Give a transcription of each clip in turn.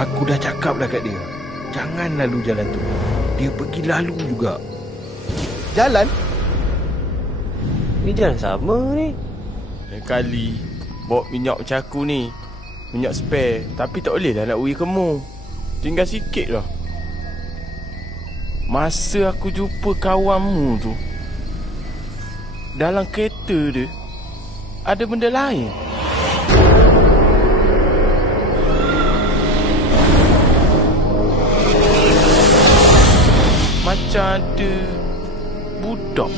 Aku dah cakap dah kat dia, jangan lalu jalan tu. Dia pergi lalu juga. Jalan? Ni jalan sama ni. Lain kali bawa minyak macam aku ni, minyak spare. Tapi tak boleh lah nak uji kemu. Tinggal sikit lah. Masa aku jumpa kawanmu tu, dalam kereta dia ada benda lain. Macam ada budak. Tu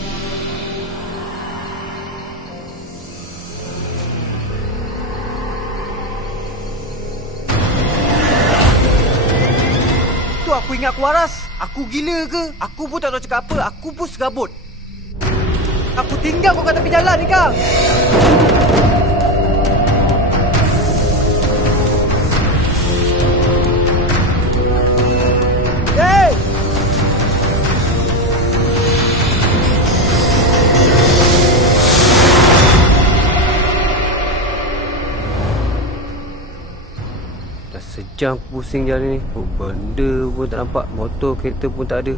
aku ingat aku waras. Aku gila ke? Aku pun tak tahu cakap apa. Aku pun segabut. Aku tinggal kau kat tepi jalan ni, Kang. Hey! Dah sejam aku pusing jalan ni. Benda pun tak nampak. Motor, kereta pun tak ada.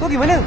Kau pergi mana?